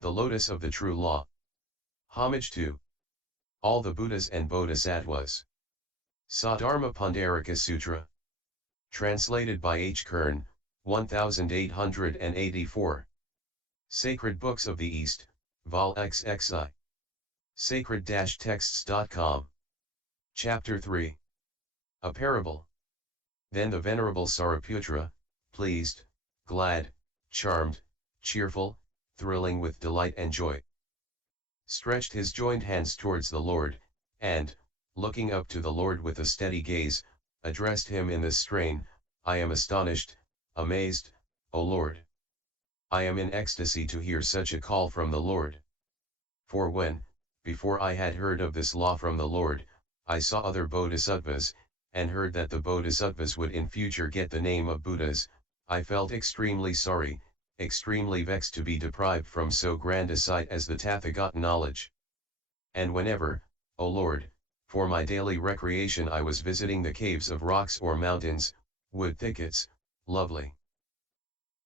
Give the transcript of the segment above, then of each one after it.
the lotus of the true law. Homage to all the Buddhas and Bodhisattvas. Sadharma Pundarika Sutra. Translated by H. Kern, 1884. Sacred Books of the East, Vol XXI. Sacred-texts.com. Chapter 3. A Parable. Then the Venerable Sariputra, pleased, glad, charmed, cheerful, thrilling with delight and joy, stretched his joined hands towards the Lord, and, looking up to the Lord with a steady gaze, addressed him in this strain: I am astonished, amazed, O Lord. I am in ecstasy to hear such a call from the Lord. For when, before I had heard of this law from the Lord, I saw other bodhisattvas, and heard that the bodhisattvas would in future get the name of Buddhas, I felt extremely sorry, extremely vexed to be deprived from so grand a sight as the Tathagata knowledge. And whenever, O Lord, for my daily recreation I was visiting the caves of rocks or mountains, wood thickets, lovely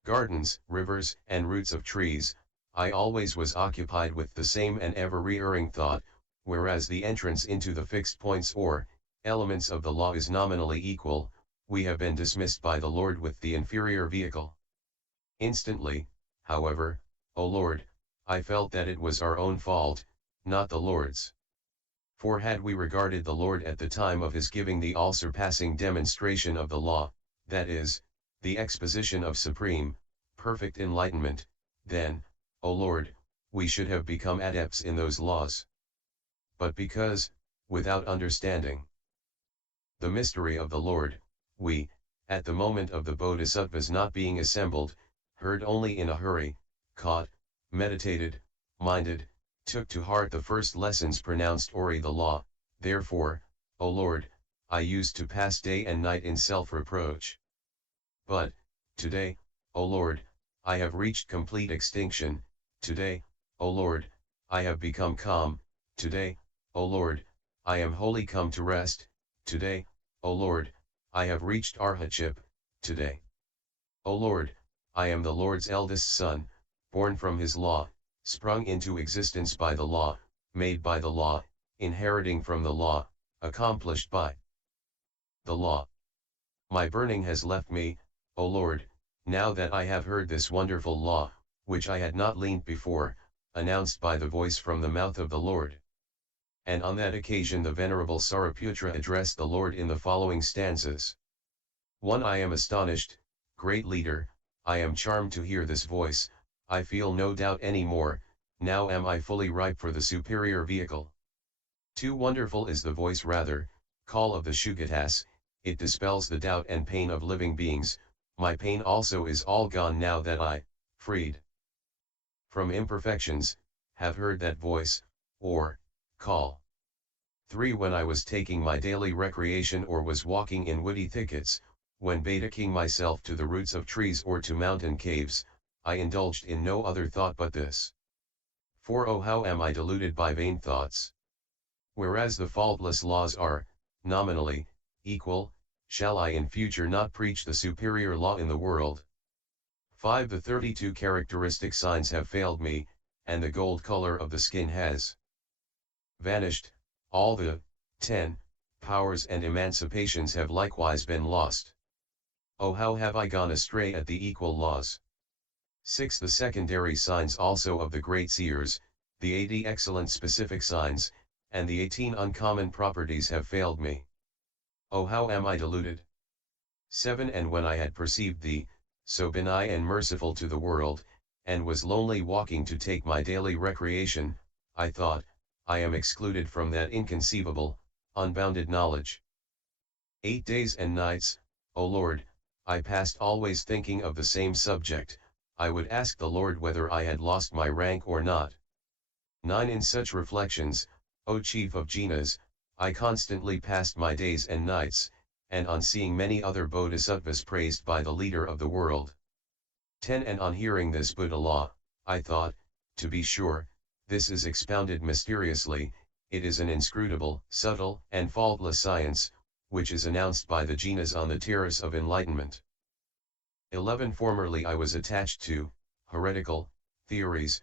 gardens, rivers, and roots of trees, I always was occupied with the same and ever recurring thought, whereas the entrance into the fixed points or elements of the law is nominally equal, we have been dismissed by the Lord with the inferior vehicle. Instantly, however, O Lord, I felt that it was our own fault, not the Lord's. For had we regarded the Lord at the time of his giving the all-surpassing demonstration of the law, that is, the exposition of supreme, perfect enlightenment, then, O Lord, we should have become adepts in those laws. But because, without understanding the mystery of the Lord, we, at the moment of the bodhisattvas not being assembled, heard only in a hurry, caught, meditated, minded, took to heart the first lessons pronounced ori the law, therefore, O Lord, I used to pass day and night in self-reproach. But, today, O Lord, I have reached complete extinction, today, O Lord, I have become calm, today, O Lord, I am wholly come to rest, today, O Lord, I have reached arhatship, today. O Lord, I am the Lord's eldest son, born from his law, sprung into existence by the law, made by the law, inheriting from the law, accomplished by the law. My burning has left me, O Lord, now that I have heard this wonderful law, which I had not learnt before, announced by the voice from the mouth of the Lord. And on that occasion the Venerable Sariputra addressed the Lord in the following stanzas. 1. I am astonished, great leader, I am charmed to hear this voice, I feel no doubt any more, now am I fully ripe for the superior vehicle. 2. Wonderful is the voice rather, call of the Shugatas, it dispels the doubt and pain of living beings, my pain also is all gone now that I, freed from imperfections, have heard that voice, or call. 3. When I was taking my daily recreation or was walking in woody thickets, when betaking myself to the roots of trees or to mountain caves, I indulged in no other thought but this. 4. Oh, how am I deluded by vain thoughts! Whereas the faultless laws are, nominally, equal, shall I in future not preach the superior law in the world? 5. The 32 characteristic signs have failed me, and the gold color of the skin has vanished, all the 10 powers and emancipations have likewise been lost. Oh, how have I gone astray at the equal laws! 6. The secondary signs also of the great seers, the 80 excellent specific signs, and the 18 uncommon properties have failed me. Oh, how am I deluded! 7. And when I had perceived thee, so benign and merciful to the world, and was lonely walking to take my daily recreation, I thought, I am excluded from that inconceivable, unbounded knowledge. 8 days and nights, O Lord, I passed always thinking of the same subject, I would ask the Lord whether I had lost my rank or not. 9. In such reflections, O chief of jinas, I constantly passed my days and nights, and on seeing many other bodhisattvas praised by the leader of the world. 10. And on hearing this Buddha law, I thought, to be sure, this is expounded mysteriously, it is an inscrutable, subtle, and faultless science, which is announced by the jinas on the terrace of enlightenment. 11. Formerly I was attached to heretical theories,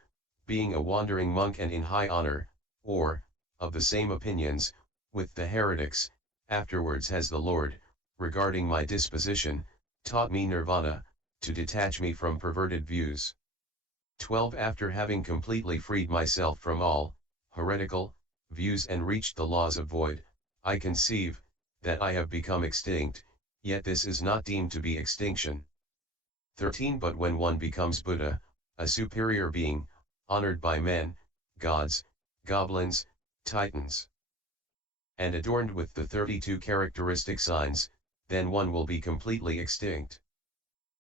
being a wandering monk and in high honor, or, of the same opinions, with the heretics, afterwards has the Lord, regarding my disposition, taught me nirvana, to detach me from perverted views. 12. After having completely freed myself from all heretical views and reached the laws of void, I conceive that I have become extinct, yet this is not deemed to be extinction. 13. But when one becomes Buddha, a superior being, honored by men, gods, goblins, titans, and adorned with the 32 characteristic signs, then one will be completely extinct.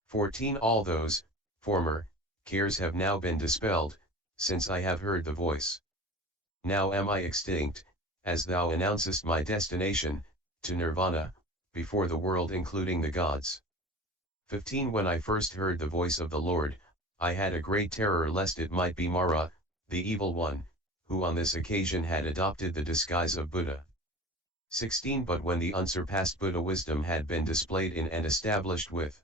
14. All those former cares have now been dispelled, since I have heard the voice. Now am I extinct, as thou announcest my destination, to nirvana, before the world including the gods. 15. When I first heard the voice of the Lord, I had a great terror lest it might be Mara, the evil one, who on this occasion had adopted the disguise of Buddha. 16. But when the unsurpassed Buddha wisdom had been displayed in and established with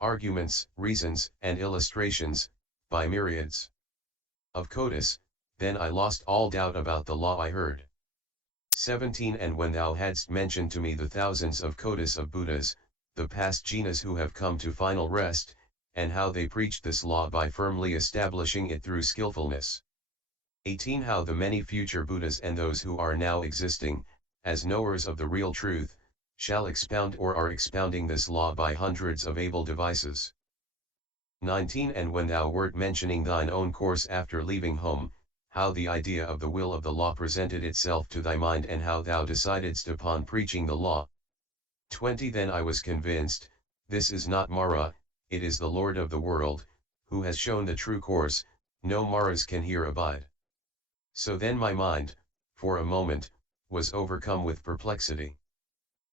arguments, reasons, and illustrations, by myriads of Lotus, then I lost all doubt about the law I heard. 17. And when thou hadst mentioned to me the thousands of Lotus of Buddhas, the past genus who have come to final rest, and how they preached this law by firmly establishing it through skillfulness. 18. How the many future Buddhas and those who are now existing, as knowers of the real truth, shall expound or are expounding this law by hundreds of able devices. 19. And when thou wert mentioning thine own course after leaving home, how the idea of the will of the law presented itself to thy mind and how thou decidedst upon preaching the law. 20. Then I was convinced, this is not Mara, it is the Lord of the world, who has shown the true course, no Maras can here abide. So then my mind, for a moment, was overcome with perplexity.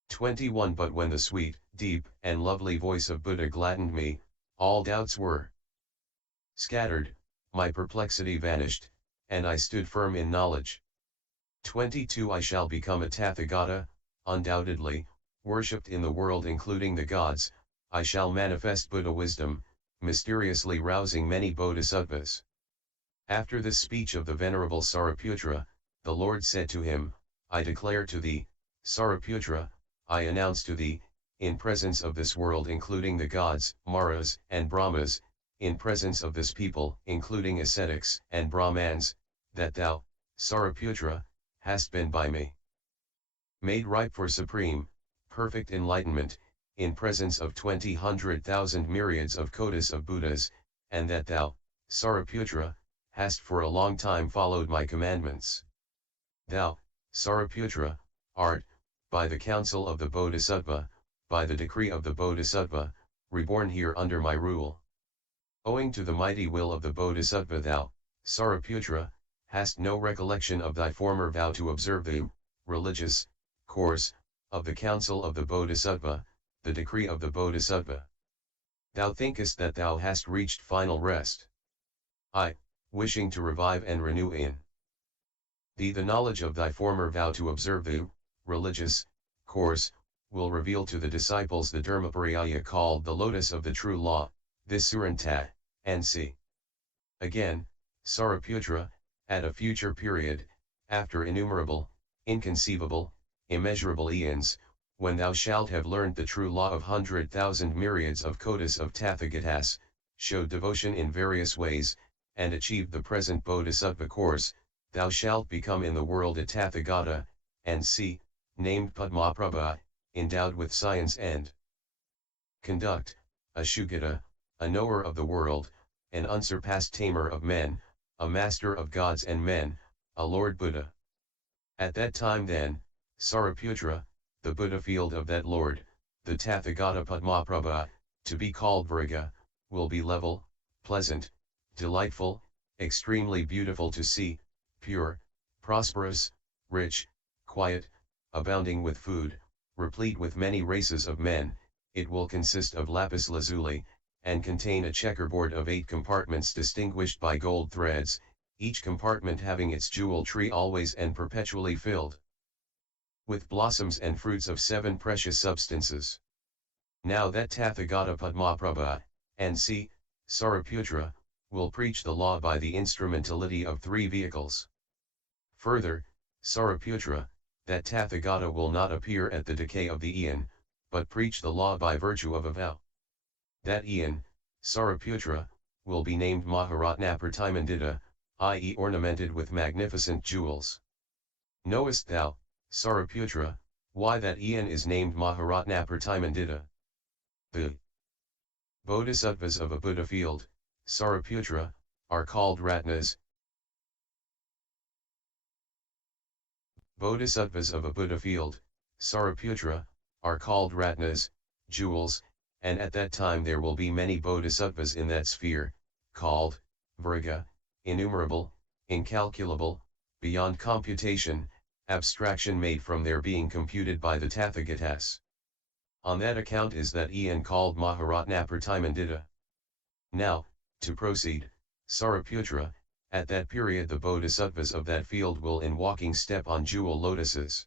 21. But when the sweet, deep, and lovely voice of Buddha gladdened me, all doubts were scattered, my perplexity vanished, and I stood firm in knowledge. 22. I shall become a Tathagata, undoubtedly, worshipped in the world including the gods, I shall manifest Buddha wisdom, mysteriously rousing many bodhisattvas. After this speech of the venerable Sariputra, the Lord said to him, I declare to thee, Sariputra, I announce to thee, in presence of this world including the gods, Maras, and Brahmas, in presence of this people including ascetics and Brahmans, that thou, Sariputra, hast been by me made ripe for supreme, perfect enlightenment, in presence of 20,100,000 myriads of Lotus of Buddhas, and that thou, Sariputra, hast for a long time followed my commandments. Thou, Sariputra, art, by the counsel of the Bodhisattva, by the decree of the Bodhisattva, reborn here under my rule. Owing to the mighty will of the Bodhisattva thou, Sariputra, hast no recollection of thy former vow to observe the religious course of the counsel of the Bodhisattva, the decree of the Bodhisattva. Thou thinkest that thou hast reached final rest. I, wishing to revive and renew in thee the knowledge of thy former vow to observe the religious course, will reveal to the disciples the Dharmapariyaya called the Lotus of the True Law, this Suranta, and see. Again, Sariputra, at a future period, after innumerable, inconceivable, immeasurable eons, when thou shalt have learned the true law of 100,000 myriads of Lotus of Tathagatas, showed devotion in various ways, and achieved the present Bodhisattva course, thou shalt become in the world a Tathagata, and see, named Padmaprabha, endowed with science and conduct, a Shugata, a knower of the world, an unsurpassed tamer of men, a master of gods and men, a Lord Buddha. At that time then, Sariputra, the Buddha field of that Lord, the Tathagata Padmaprabha, to be called Vriga, will be level, pleasant, delightful, extremely beautiful to see, pure, prosperous, rich, quiet, abounding with food, replete with many races of men. It will consist of lapis lazuli, and contain a checkerboard of 8 compartments distinguished by gold threads, each compartment having its jewel tree always and perpetually filled with blossoms and fruits of 7 precious substances. Now that Tathagata Padmaprabha, and see, Sariputra, will preach the law by the instrumentality of 3 vehicles. Further, Sariputra, that Tathagata will not appear at the decay of the eon, but preach the law by virtue of a vow. That eon, Sariputra, will be named Maharatna Pratimandita, i.e. ornamented with magnificent jewels. Knowest thou, Sariputra, why that eon is named Maharatna Pratimandita? The Bodhisattvas of a Buddha field, Sariputra, are called Ratnas. Bodhisattvas of a Buddha field, Sariputra, are called Ratnas, jewels, and at that time there will be many Bodhisattvas in that sphere, called, Virga, innumerable, incalculable, beyond computation, abstraction made from their being computed by the Tathagatas. On that account is that eon called Maharatna Pratimandita. Now, to proceed, Sariputra, at that period the Bodhisattvas of that field will in walking step on jewel lotuses.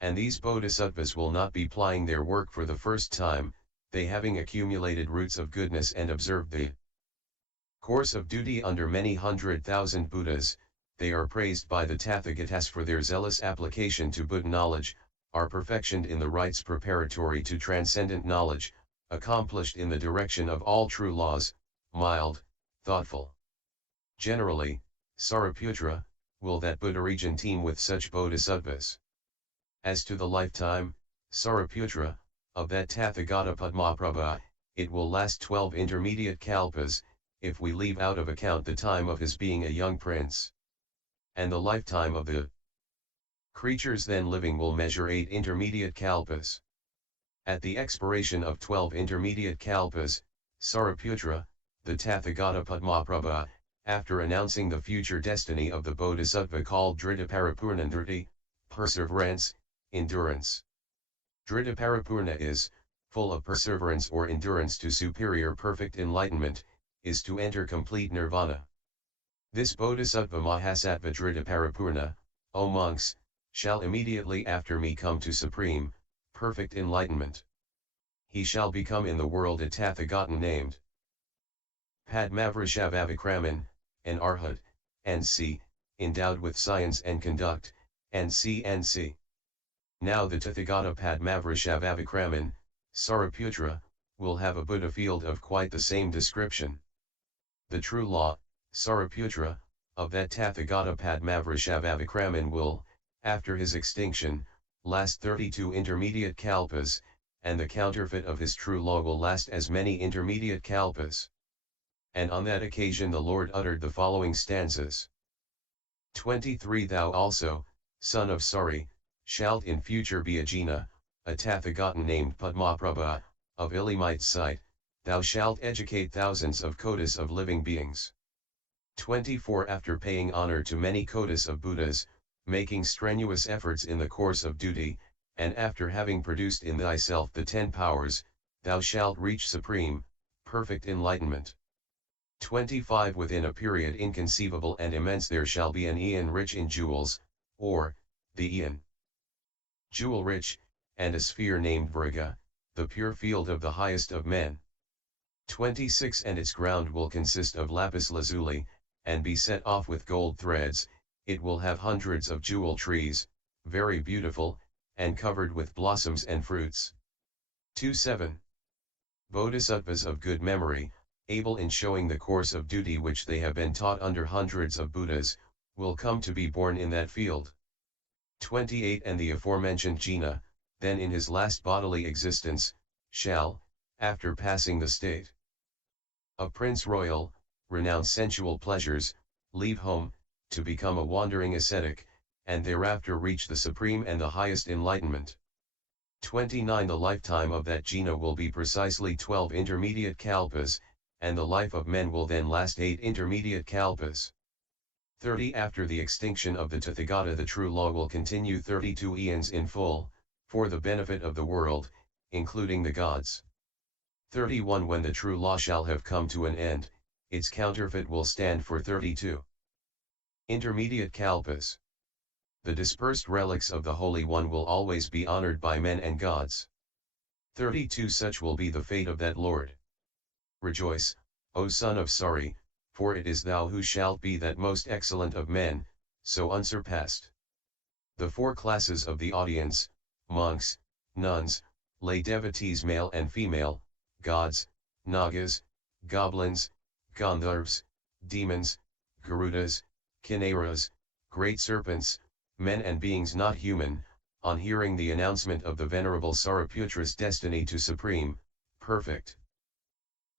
And these Bodhisattvas will not be plying their work for the first time, they having accumulated roots of goodness and observed the course of duty under many 100,000 Buddhas. They are praised by the Tathagatas for their zealous application to Buddha knowledge, are perfectioned in the rites preparatory to transcendent knowledge, accomplished in the direction of all true laws, mild, thoughtful. Generally, Sariputra, will that Buddha region teem with such Bodhisattvas. As to the lifetime, Sariputra, of that Tathagata Padmaprabha, it will last 12 intermediate kalpas, if we leave out of account the time of his being a young prince. And the lifetime of the creatures then living will measure 8 intermediate kalpas. At the expiration of 12 intermediate kalpas, Sariputra, the Tathagata Padmaprabha, after announcing the future destiny of the Bodhisattva called Dhritaparapurnandriti, perseverance, endurance. Dhritaparapurna is, full of perseverance or endurance to superior perfect enlightenment, is to enter complete nirvana. This Bodhisattva Mahasattva Dhritaparapurna, O monks, shall immediately after me come to supreme, perfect enlightenment. He shall become in the world a Tathagatan named Padmavrishavavikraman, an Arhat, and c. endowed with science and conduct, and c. Now the Tathagata Padmavrishavavikraman, Sariputra, will have a Buddha field of quite the same description. The true law, Sariputra, of that Tathagata Padmavrishavavikraman will, after his extinction, last 32 intermediate kalpas, and the counterfeit of his true law will last as many intermediate kalpas. And on that occasion the Lord uttered the following stanzas. 23 Thou also, son of Sari, shalt in future be a Jina, a Tathagatan named Padmaprabha, of Illimite sight, thou shalt educate thousands of kotis of living beings. 24 After paying honor to many kotis of Buddhas, making strenuous efforts in the course of duty, and after having produced in thyself the 10 powers, thou shalt reach supreme, perfect enlightenment. 25 Within a period inconceivable and immense there shall be an eon rich in jewels, or, the eon jewel rich, and a sphere named Virga, the pure field of the highest of men. 26 And its ground will consist of lapis lazuli, and be set off with gold threads, it will have hundreds of jewel trees, very beautiful, and covered with blossoms and fruits. 27 Bodhisattvas of good memory, able in showing the course of duty which they have been taught under hundreds of Buddhas, will come to be born in that field. 28 And the aforementioned Jina, then in his last bodily existence, shall, after passing the state of Prince Royal, renounce sensual pleasures, leave home, to become a wandering ascetic, and thereafter reach the supreme and the highest enlightenment. 29 The lifetime of that Jina will be precisely 12 intermediate kalpas, and the life of men will then last 8 intermediate kalpas. 30 After the extinction of the Tathagata the true law will continue 32 eons in full, for the benefit of the world, including the gods. 31 When the true law shall have come to an end, its counterfeit will stand for 32 intermediate kalpas. The dispersed relics of the Holy One will always be honored by men and gods. 32 Such will be the fate of that Lord. Rejoice, O son of Sari, for it is thou who shalt be that most excellent of men, so unsurpassed. The four classes of the audience, monks, nuns, lay devotees male and female, gods, nagas, goblins, gandharvas, demons, garudas, kinnaras, great serpents, men and beings not human, on hearing the announcement of the venerable Sariputra's destiny to supreme, perfect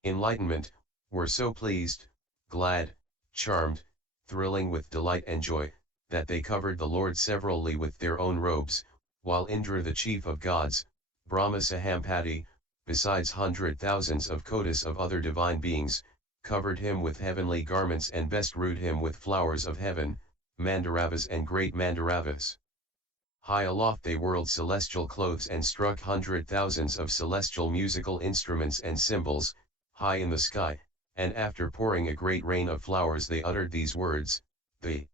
enlightenment, were so pleased, glad, charmed, thrilling with delight and joy, that they covered the Lord severally with their own robes, while Indra the chief of gods, Brahma Sahampati, besides 100,000s of kotis of other divine beings, covered him with heavenly garments and bestrewed him with flowers of heaven, mandaravas and great mandaravas. High aloft they whirled celestial clothes and struck 100,000s of celestial musical instruments and cymbals, high in the sky, and after pouring a great rain of flowers they uttered these words, "The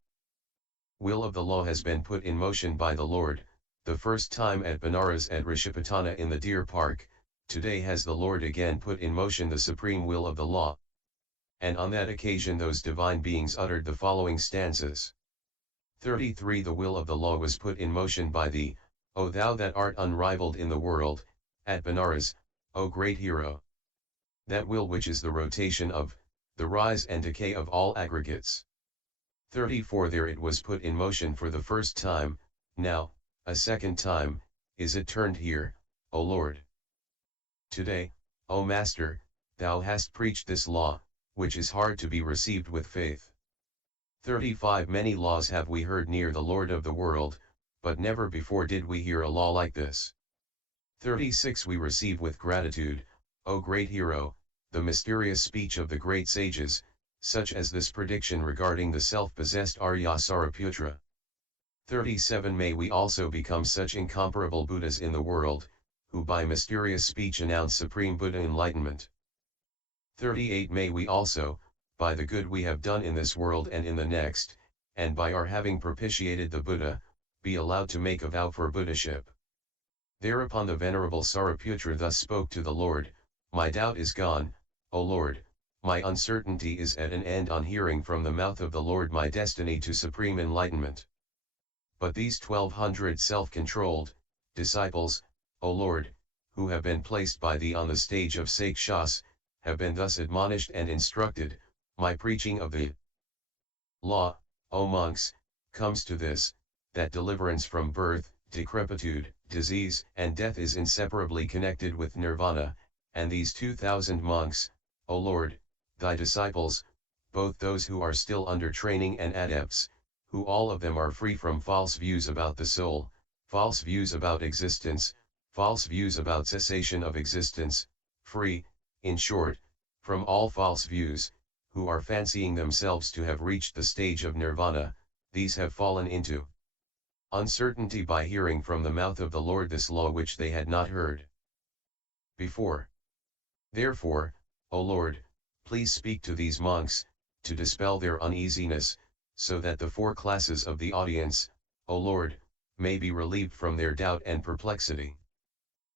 wheel of the law has been put in motion by the Lord, the first time at Benares at Rishipatana in the Deer Park, today has the Lord again put in motion the supreme will of the law." And on that occasion those divine beings uttered the following stanzas. 33 The will of the law was put in motion by thee, O thou that art unrivaled in the world, at Benares, O great hero. That will which is the rotation of, the rise and decay of all aggregates. 34 There it was put in motion for the first time, now, a second time, is it turned here, O Lord. Today, O Master, thou hast preached this law, which is hard to be received with faith. 35 Many laws have we heard near the Lord of the world, but never before did we hear a law like this. 36 We receive with gratitude, O great hero, the mysterious speech of the great sages, such as this prediction regarding the self-possessed Arya Sariputra. 37 May we also become such incomparable Buddhas in the world, who by mysterious speech announce supreme Buddha enlightenment. 38 May we also, by the good we have done in this world and in the next, and by our having propitiated the Buddha, be allowed to make a vow for Buddhaship. Thereupon the venerable Sariputra thus spoke to the Lord, My doubt is gone, O Lord, my uncertainty is at an end on hearing from the mouth of the Lord my destiny to supreme enlightenment. But these 1200 self-controlled disciples, O Lord, who have been placed by thee on the stage of Sakshas, have been thus admonished and instructed, my preaching of the law, O monks, comes to this, that deliverance from birth, decrepitude, disease, and death is inseparably connected with nirvana, and these 2000 monks, O Lord, thy disciples, both those who are still under training and adepts, who all of them are free from false views about the soul, false views about existence, false views about cessation of existence, free, in short, from all false views, who are fancying themselves to have reached the stage of nirvana, these have fallen into uncertainty by hearing from the mouth of the Lord this law which they had not heard before. Therefore, O Lord, please speak to these monks, to dispel their uneasiness, so that the four classes of the audience, O Lord, may be relieved from their doubt and perplexity.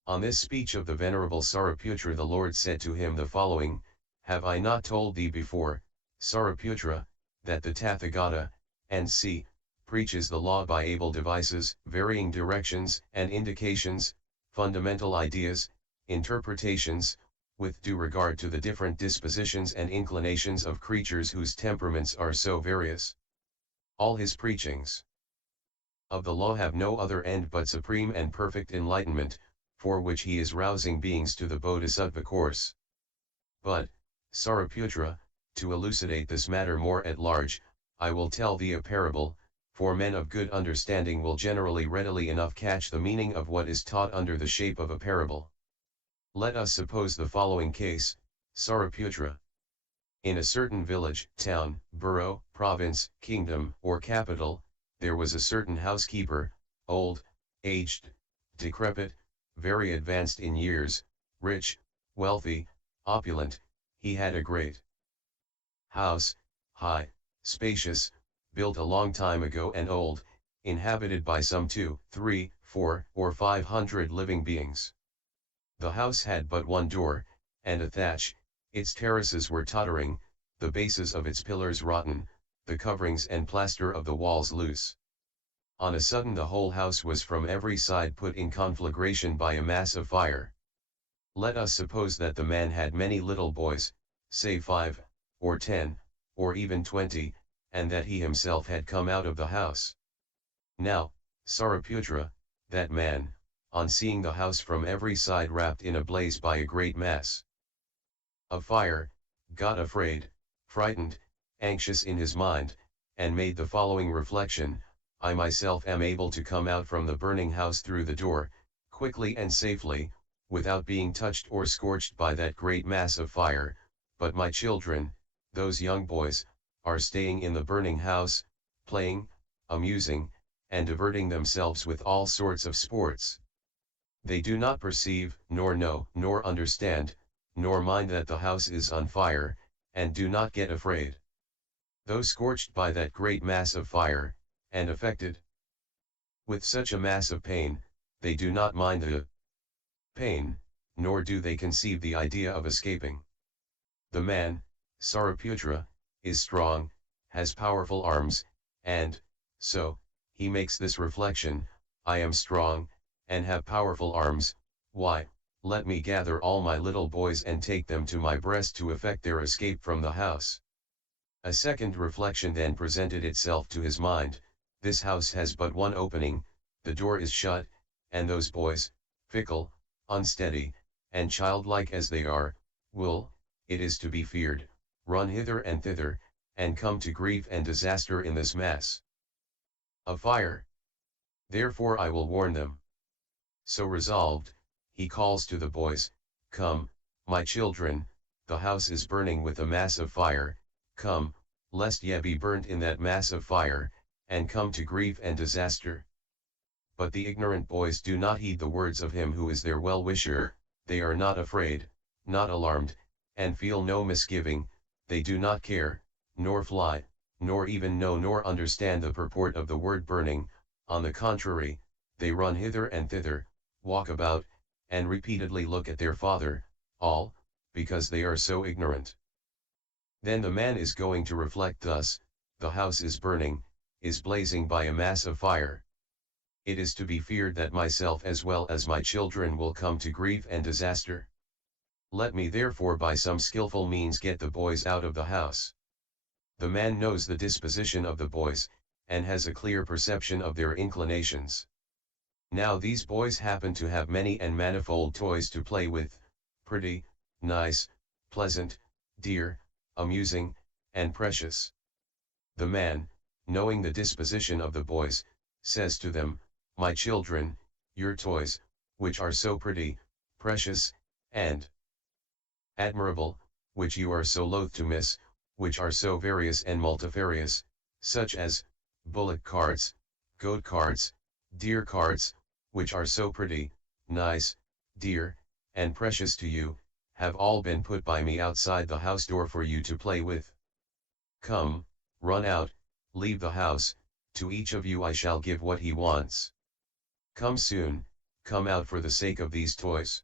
On this speech of the venerable Sariputra the Lord said to him the following, Have I not told thee before, Sariputra, that the Tathagata, and see, preaches the law by able devices, varying directions and indications, fundamental ideas, interpretations, with due regard to the different dispositions and inclinations of creatures whose temperaments are so various. All his preachings of the law have no other end but supreme and perfect enlightenment, for which he is rousing beings to the Bodhisattva course. But, Sariputra, to elucidate this matter more at large, I will tell thee a parable, for men of good understanding will generally readily enough catch the meaning of what is taught under the shape of a parable. Let us suppose the following case, Sariputra. In a certain village, town, borough, province, kingdom, or capital, there was a certain housekeeper, old, aged, decrepit, very advanced in years, rich, wealthy, opulent. He had a great house, high, spacious, built a long time ago and old, inhabited by some 2, 3, 4, or 500 living beings. The house had but one door, and a thatch, its terraces were tottering, the bases of its pillars rotten, the coverings and plaster of the walls loose. On a sudden the whole house was from every side put in conflagration by a mass of fire. Let us suppose that the man had many little boys, say 5, or 10, or even 20, and that he himself had come out of the house. Now, Sariputra, that man, on seeing the house from every side wrapped in a blaze by a great mass of fire, got afraid, frightened, anxious in his mind, and made the following reflection: I myself am able to come out from the burning house through the door, quickly and safely, without being touched or scorched by that great mass of fire, but my children, those young boys, are staying in the burning house, playing, amusing, and diverting themselves with all sorts of sports. They do not perceive, nor know, nor understand, nor mind that the house is on fire, and do not get afraid. Though scorched by that great mass of fire, and affected with such a mass of pain, they do not mind the pain, nor do they conceive the idea of escaping. The man, Sariputra, is strong, has powerful arms, and, so, he makes this reflection: I am strong, and have powerful arms, why, let me gather all my little boys and take them to my breast to effect their escape from the house. A second reflection then presented itself to his mind: this house has but one opening, the door is shut, and those boys, fickle, unsteady, and childlike as they are, will, it is to be feared, run hither and thither, and come to grief and disaster in this mass of fire. Therefore I will warn them. So resolved, he calls to the boys, Come, my children, the house is burning with a mass of fire, come, lest ye be burnt in that mass of fire, and come to grief and disaster. But the ignorant boys do not heed the words of him who is their well-wisher, they are not afraid, not alarmed, and feel no misgiving, they do not care, nor fly, nor even know nor understand the purport of the word burning. On the contrary, they run hither and thither, walk about, and repeatedly look at their father, all, because they are so ignorant. Then the man is going to reflect thus: the house is burning, is blazing by a mass of fire. It is to be feared that myself as well as my children will come to grief and disaster. Let me therefore by some skillful means get the boys out of the house. The man knows the disposition of the boys, and has a clear perception of their inclinations. Now these boys happen to have many and manifold toys to play with, pretty, nice, pleasant, dear, amusing, and precious. The man, knowing the disposition of the boys, says to them, My children, your toys, which are so pretty, precious, and admirable, which you are so loath to miss, which are so various and multifarious, such as bullock-carts, goat-carts, deer-carts, which are so pretty, nice, dear, and precious to you, have all been put by me outside the house door for you to play with. Come, run out, leave the house, to each of you I shall give what he wants. Come soon, come out for the sake of these toys.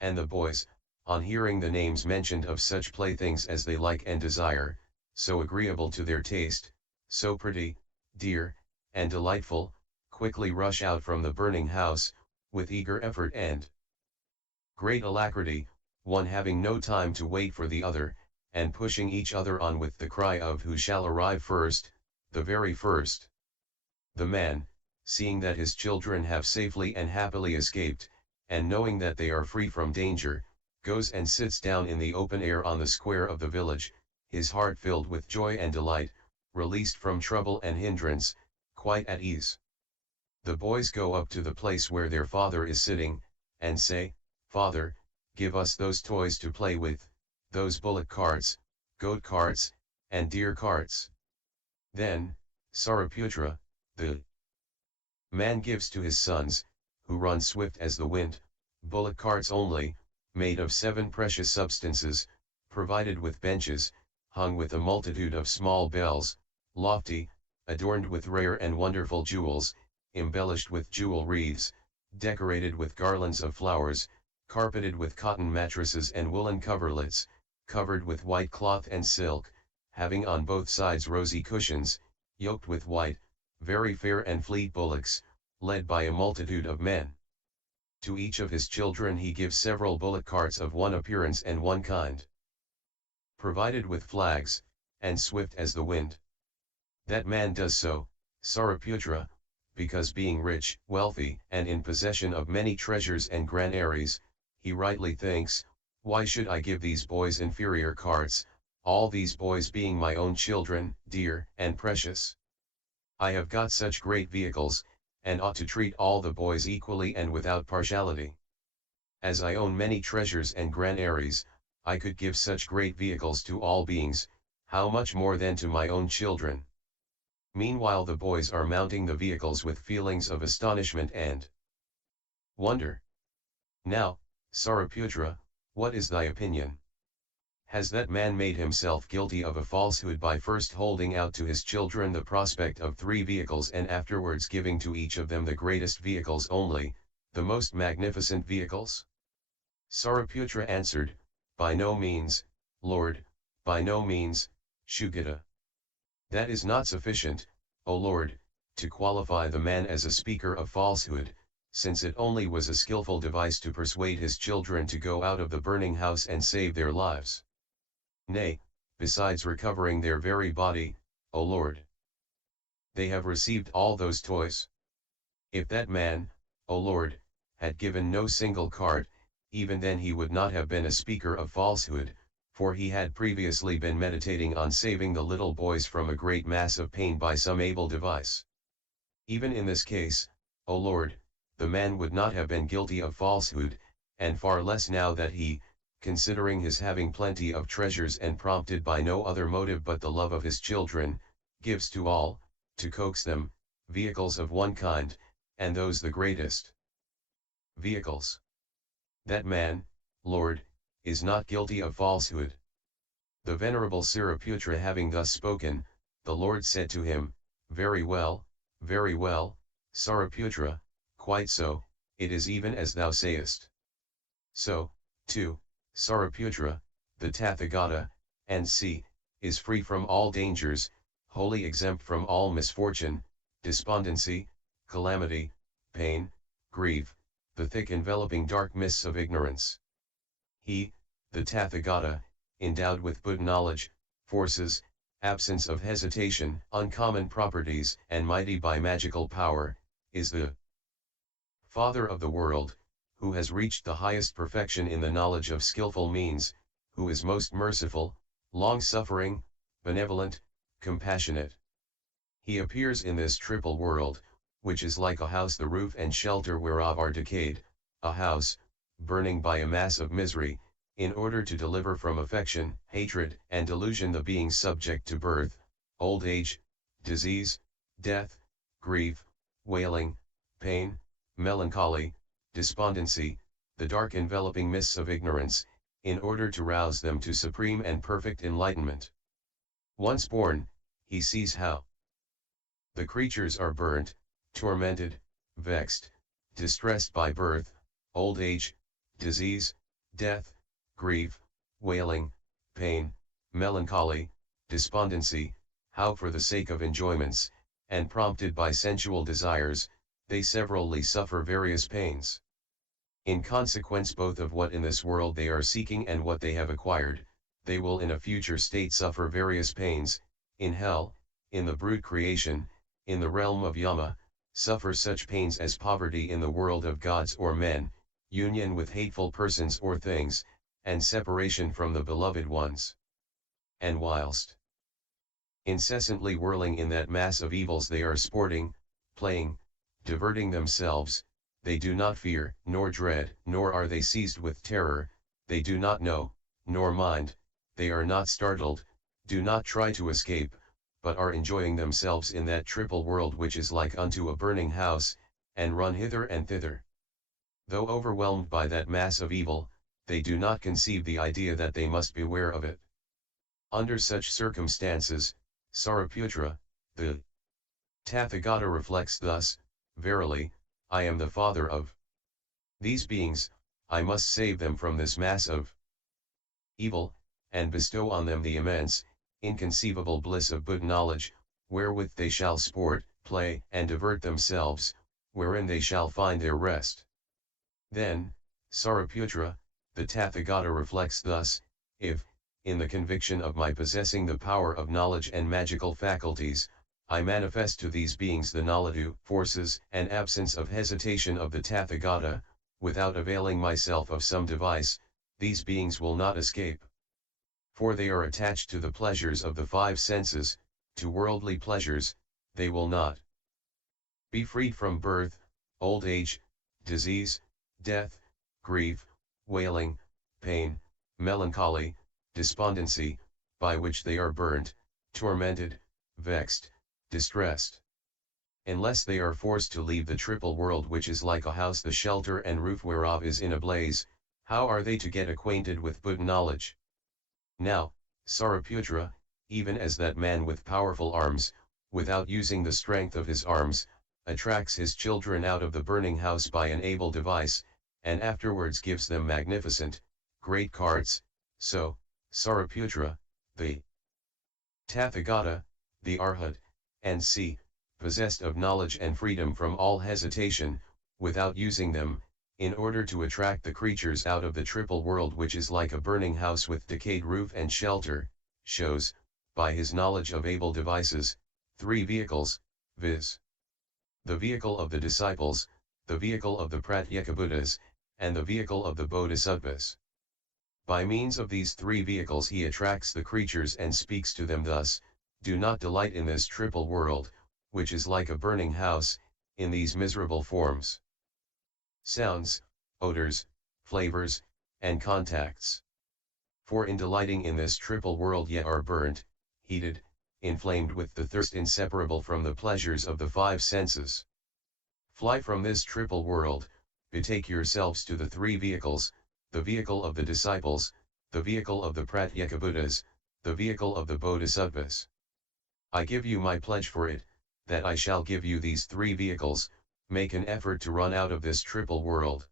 And the boys, on hearing the names mentioned of such playthings as they like and desire, so agreeable to their taste, so pretty, dear, and delightful, quickly rush out from the burning house, with eager effort and great alacrity, one having no time to wait for the other, and pushing each other on with the cry of who shall arrive first, the very first. The man, seeing that his children have safely and happily escaped, and knowing that they are free from danger, goes and sits down in the open air on the square of the village, his heart filled with joy and delight, released from trouble and hindrance, quite at ease. The boys go up to the place where their father is sitting, and say, Father, give us those toys to play with, those bullock-carts, goat-carts, and deer-carts. Then, Sariputra, the man gives to his sons, who run swift as the wind, bullock-carts only, made of 7 precious substances, provided with benches, hung with a multitude of small bells, lofty, adorned with rare and wonderful jewels, embellished with jewel wreaths, decorated with garlands of flowers, carpeted with cotton mattresses and woolen coverlets, covered with white cloth and silk, having on both sides rosy cushions, yoked with white, very fair and fleet bullocks, led by a multitude of men. To each of his children he gives several bullock carts of one appearance and one kind, provided with flags, and swift as the wind. That man does so, Sariputra, because being rich, wealthy, and in possession of many treasures and granaries, he rightly thinks, why should I give these boys inferior carts, all these boys being my own children, dear and precious? I have got such great vehicles, and ought to treat all the boys equally and without partiality. As I own many treasures and granaries, I could give such great vehicles to all beings, how much more than to my own children? Meanwhile the boys are mounting the vehicles with feelings of astonishment and wonder. Now, Sariputra, what is thy opinion? Has that man made himself guilty of a falsehood by first holding out to his children the prospect of 3 vehicles and afterwards giving to each of them the greatest vehicles only, the most magnificent vehicles? Sariputra answered, by no means, Lord, by no means, Shugita. That is not sufficient, O Lord, to qualify the man as a speaker of falsehood, since it only was a skillful device to persuade his children to go out of the burning house and save their lives. Nay, besides recovering their very body, O Lord, they have received all those toys. If that man, O Lord, had given no single cart, even then he would not have been a speaker of falsehood, for he had previously been meditating on saving the little boys from a great mass of pain by some able device. Even in this case, O Lord, the man would not have been guilty of falsehood, and far less now that he, considering his having plenty of treasures and prompted by no other motive but the love of his children, gives to all, to coax them, vehicles of one kind, and those the greatest vehicles. That man, Lord, is not guilty of falsehood. The venerable Sariputra having thus spoken, the Lord said to him, very well, Sariputra, quite so, it is even as thou sayest. So, too, Sariputra, the Tathagata, and see, is free from all dangers, wholly exempt from all misfortune, despondency, calamity, pain, grief, the thick enveloping dark mists of ignorance. He, the Tathagata, endowed with Buddha knowledge, forces, absence of hesitation, uncommon properties, and mighty by magical power, is the Father of the world, who has reached the highest perfection in the knowledge of skillful means, who is most merciful, long-suffering, benevolent, compassionate. He appears in this triple world, which is like a house the roof and shelter whereof are decayed, a house, burning by a mass of misery, in order to deliver from affection, hatred, and delusion the beings subject to birth, old age, disease, death, grief, wailing, pain, melancholy, despondency, the dark enveloping mists of ignorance, in order to rouse them to supreme and perfect enlightenment. Once born, he sees how the creatures are burnt, tormented, vexed, distressed by birth, old age, disease, death, grief, wailing, pain, melancholy, despondency, how for the sake of enjoyments, and prompted by sensual desires, they severally suffer various pains. In consequence both of what in this world they are seeking and what they have acquired, they will in a future state suffer various pains, in hell, in the brute creation, in the realm of Yama, suffer such pains as poverty in the world of gods or men, union with hateful persons or things, and separation from the beloved ones. And whilst incessantly whirling in that mass of evils they are sporting, playing, diverting themselves, they do not fear, nor dread, nor are they seized with terror, they do not know, nor mind, they are not startled, do not try to escape, but are enjoying themselves in that triple world which is like unto a burning house, and run hither and thither. Though overwhelmed by that mass of evil, they do not conceive the idea that they must beware of it. Under such circumstances, Sariputra, the Tathagata reflects thus, verily, I am the father of these beings, I must save them from this mass of evil, and bestow on them the immense, inconceivable bliss of Buddha knowledge, wherewith they shall sport, play, and divert themselves, wherein they shall find their rest. Then, Sariputra, the Tathagata reflects thus: if, in the conviction of my possessing the power of knowledge and magical faculties, I manifest to these beings the knowledge, forces, and absence of hesitation of the Tathagata, without availing myself of some device, these beings will not escape. For they are attached to the pleasures of the five senses, to worldly pleasures, they will not be freed from birth, old age, disease, death, grief, wailing, pain, melancholy, despondency, by which they are burnt, tormented, vexed, distressed. Unless they are forced to leave the triple world, which is like a house the shelter and roof whereof is in a blaze, how are they to get acquainted with Buddha knowledge? Now, Sariputra, even as that man with powerful arms, without using the strength of his arms, attracts his children out of the burning house by an able device, and afterwards gives them magnificent, great carts, so, Sariputra, the Tathagata, the Arhat, and see, possessed of knowledge and freedom from all hesitation, without using them, in order to attract the creatures out of the triple world, which is like a burning house with decayed roof and shelter, shows, by his knowledge of able devices, three vehicles, viz. The vehicle of the disciples, the vehicle of the Pratyekabuddhas, and the vehicle of the Bodhisattvas. By means of these three vehicles he attracts the creatures and speaks to them thus: do not delight in this triple world, which is like a burning house, in these miserable forms, sounds, odors, flavors, and contacts. For in delighting in this triple world ye are burnt, heated, inflamed with the thirst inseparable from the pleasures of the five senses. Fly from this triple world, betake yourselves to the three vehicles, the vehicle of the disciples, the vehicle of the Pratyekabuddhas, the vehicle of the Bodhisattvas. I give you my pledge for it, that I shall give you these three vehicles. Make an effort to run out of this triple world.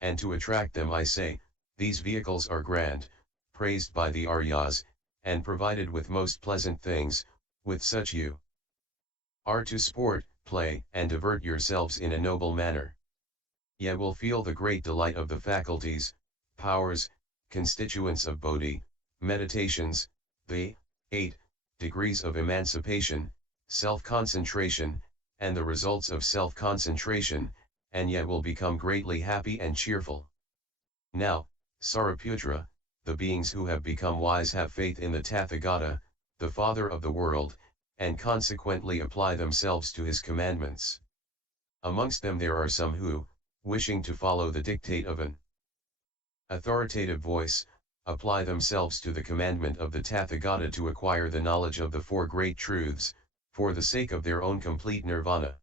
And to attract them I say, these vehicles are grand, praised by the Aryas, and provided with most pleasant things, with such you are to sport, play, and divert yourselves in a noble manner. Ye will feel the great delight of the faculties, powers, constituents of Bodhi, meditations, the 8 degrees of emancipation, self-concentration, and the results of self-concentration, and yet will become greatly happy and cheerful. Now, Sariputra, the beings who have become wise have faith in the Tathagata, the Father of the world, and consequently apply themselves to his commandments. Amongst them there are some who, wishing to follow the dictate of an authoritative voice, apply themselves to the commandment of the Tathagata to acquire the knowledge of the four great truths, for the sake of their own complete nirvana.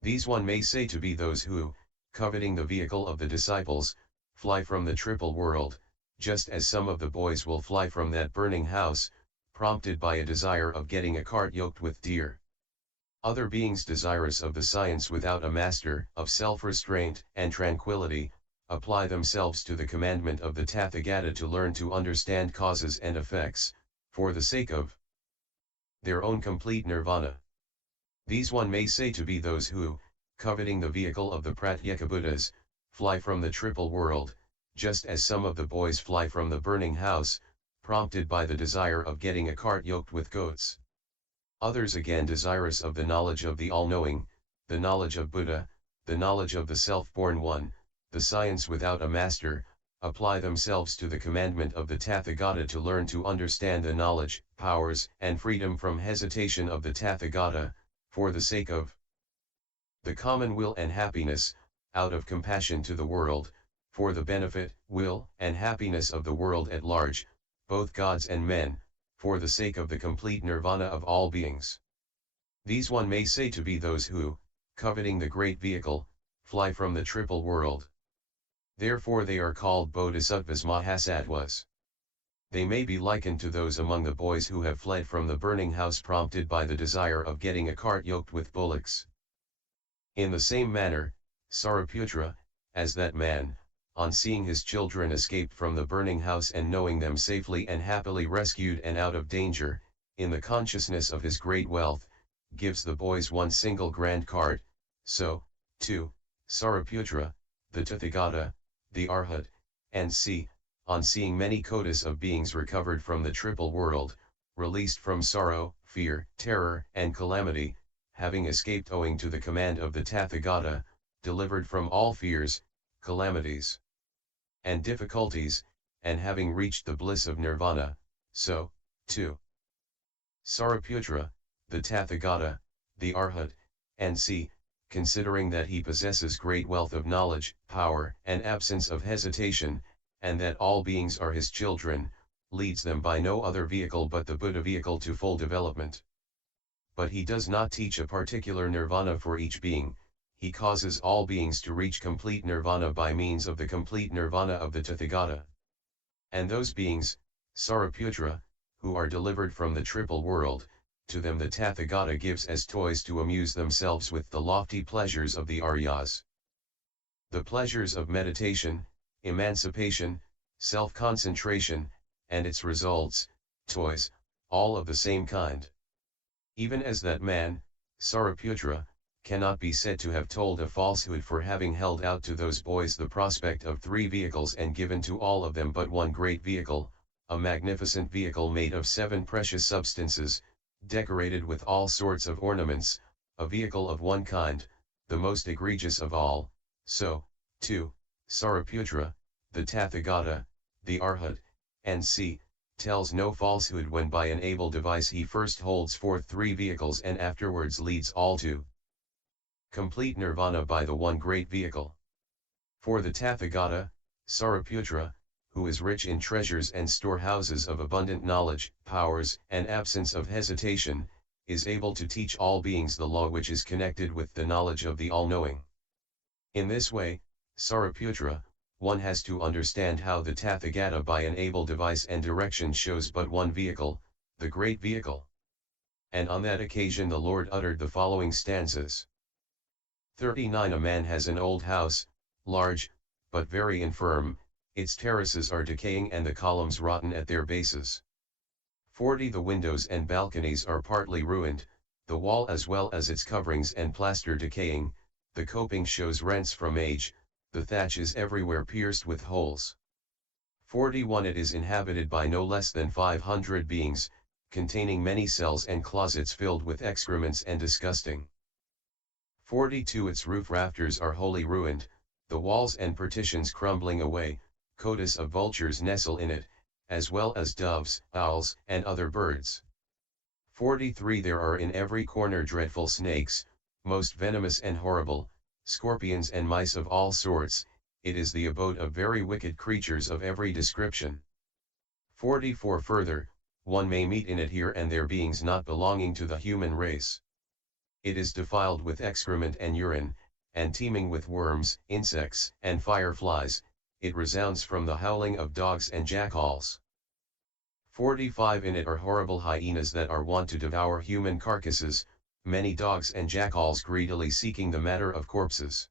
These one may say to be those who, coveting the vehicle of the disciples, fly from the triple world, just as some of the boys will fly from that burning house, prompted by a desire of getting a cart yoked with deer. Other beings desirous of the science without a master, of self-restraint and tranquility, apply themselves to the commandment of the Tathagata to learn to understand causes and effects, for the sake of their own complete nirvana. These one may say to be those who, coveting the vehicle of the Pratyekabuddhas, fly from the triple world, just as some of the boys fly from the burning house, prompted by the desire of getting a cart yoked with goats. Others again desirous of the knowledge of the all-knowing, the knowledge of Buddha, the knowledge of the self-born one, the science without a master, apply themselves to the commandment of the Tathagata to learn to understand the knowledge, powers, and freedom from hesitation of the Tathagata, for the sake of the common will and happiness, out of compassion to the world, for the benefit, will, and happiness of the world at large, both gods and men, for the sake of the complete nirvana of all beings. These one may say to be those who, coveting the great vehicle, fly from the triple world. Therefore they are called Bodhisattvas Mahasattvas. They may be likened to those among the boys who have fled from the burning house prompted by the desire of getting a cart yoked with bullocks. In the same manner, Sariputra, as that man, on seeing his children escape from the burning house and knowing them safely and happily rescued and out of danger, in the consciousness of his great wealth, gives the boys one single grand cart. So, too, Sariputra, the Tathagata, the Arhat, and c. on seeing many kotis of beings recovered from the triple world, released from sorrow, fear, terror, and calamity, having escaped owing to the command of the Tathagata, delivered from all fears, calamities, and difficulties, and having reached the bliss of nirvana, so, too, Sariputra, the Tathagata, the Arhat, and c. considering that he possesses great wealth of knowledge, power, and absence of hesitation, and that all beings are his children, leads them by no other vehicle but the Buddha vehicle to full development. But he does not teach a particular nirvana for each being, he causes all beings to reach complete nirvana by means of the complete nirvana of the Tathagata. And those beings, Sariputra, who are delivered from the triple world, to them the Tathagata gives as toys to amuse themselves with the lofty pleasures of the Aryas. The pleasures of meditation, emancipation, self-concentration, and its results, toys, all of the same kind. Even as that man, Sariputra, cannot be said to have told a falsehood for having held out to those boys the prospect of 3 vehicles and given to all of them but one great vehicle, a magnificent vehicle made of 7 precious substances, decorated with all sorts of ornaments, a vehicle of one kind, the most egregious of all. So, too, Sariputra, the Tathagata, the Arhat, and c. tells no falsehood when by an able device he first holds forth 3 vehicles and afterwards leads all to complete nirvana by the one great vehicle. For the Tathagata, Sariputra, who is rich in treasures and storehouses of abundant knowledge, powers, and absence of hesitation, is able to teach all beings the law which is connected with the knowledge of the all-knowing. In this way, Sariputra, one has to understand how the Tathagata by an able device and direction shows but one vehicle, the great vehicle. And on that occasion the Lord uttered the following stanzas. 39 A man has an old house, large, but very infirm, its terraces are decaying and the columns rotten at their bases. 40 The windows and balconies are partly ruined, the wall as well as its coverings and plaster decaying, the coping shows rents from age, the thatch is everywhere pierced with holes. 41 It is inhabited by no less than 500 beings, containing many cells and closets filled with excrements and disgusting. 42 Its roof rafters are wholly ruined, the walls and partitions crumbling away, cotis of vultures nestle in it, as well as doves, owls, and other birds. 43 There are in every corner dreadful snakes, most venomous and horrible, scorpions and mice of all sorts, it is the abode of very wicked creatures of every description. 44 Further, one may meet in it here and there beings not belonging to the human race. It is defiled with excrement and urine, and teeming with worms, insects, and fireflies, it resounds from the howling of dogs and jackals. 45 In it are horrible hyenas that are wont to devour human carcasses, many dogs and jackals greedily seeking the matter of corpses.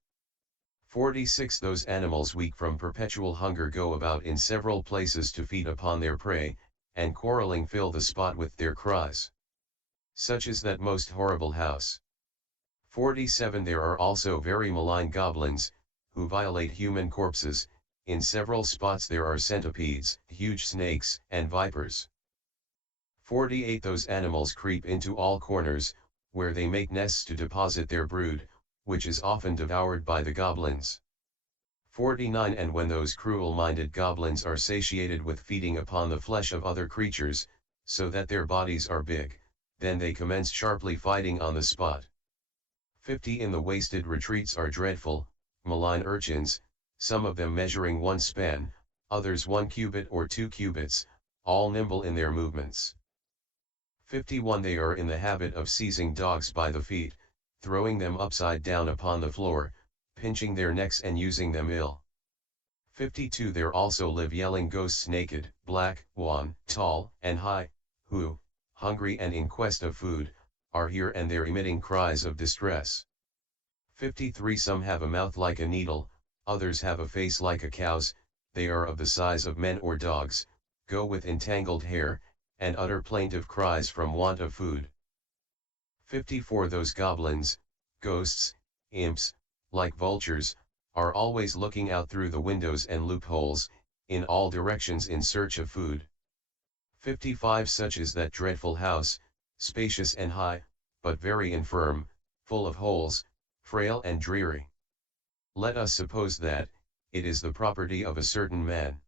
46 Those animals weak from perpetual hunger go about in several places to feed upon their prey, and quarreling fill the spot with their cries. Such is that most horrible house. 47 There are also very malign goblins, who violate human corpses, in several spots there are centipedes, huge snakes, and vipers. 48 Those animals creep into all corners, where they make nests to deposit their brood, which is often devoured by the goblins. 49 And when those cruel-minded goblins are satiated with feeding upon the flesh of other creatures, so that their bodies are big, then they commence sharply fighting on the spot. 50 In the wasted retreats are dreadful, malign urchins, some of them measuring 1 span, others 1 cubit or 2 cubits, all nimble in their movements. 51 They are in the habit of seizing dogs by the feet, throwing them upside down upon the floor, pinching their necks and using them ill. 52 There also live yelling ghosts naked, black, wan, tall, and high, who, hungry and in quest of food, are here and there emitting cries of distress. 53 Some have a mouth like a needle, Others have a face like a cow's, they are of the size of men or dogs, go with entangled hair, and utter plaintive cries from want of food. 54 Those goblins, ghosts, imps, like vultures, are always looking out through the windows and loopholes, in all directions in search of food. 55 Such is that dreadful house, spacious and high, but very infirm, full of holes, frail and dreary. Let us suppose that, it is the property of a certain man.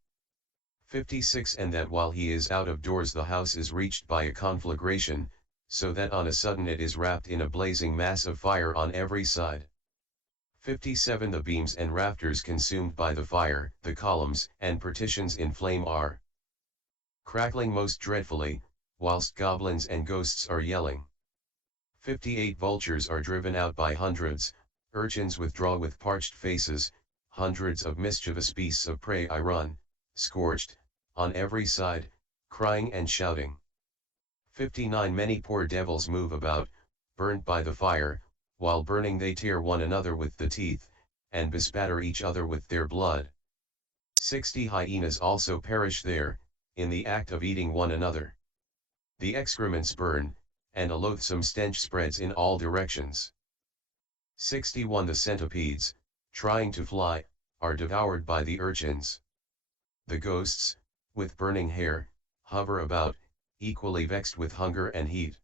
56 And that while he is out of doors the house is reached by a conflagration, so that on a sudden it is wrapped in a blazing mass of fire on every side. 57 The beams and rafters consumed by the fire, the columns and partitions in flame are crackling most dreadfully, whilst goblins and ghosts are yelling. 58 Vultures are driven out by hundreds, urchins withdraw with parched faces, hundreds of mischievous beasts of prey I run, scorched, on every side, crying and shouting. 59 Many poor devils move about, burnt by the fire, while burning they tear one another with the teeth, and bespatter each other with their blood. 60 Hyenas also perish there, in the act of eating one another. The excrements burn, and a loathsome stench spreads in all directions. 61 The centipedes, trying to fly, are devoured by the urchins. The ghosts, with burning hair, hover about, equally vexed with hunger and heat.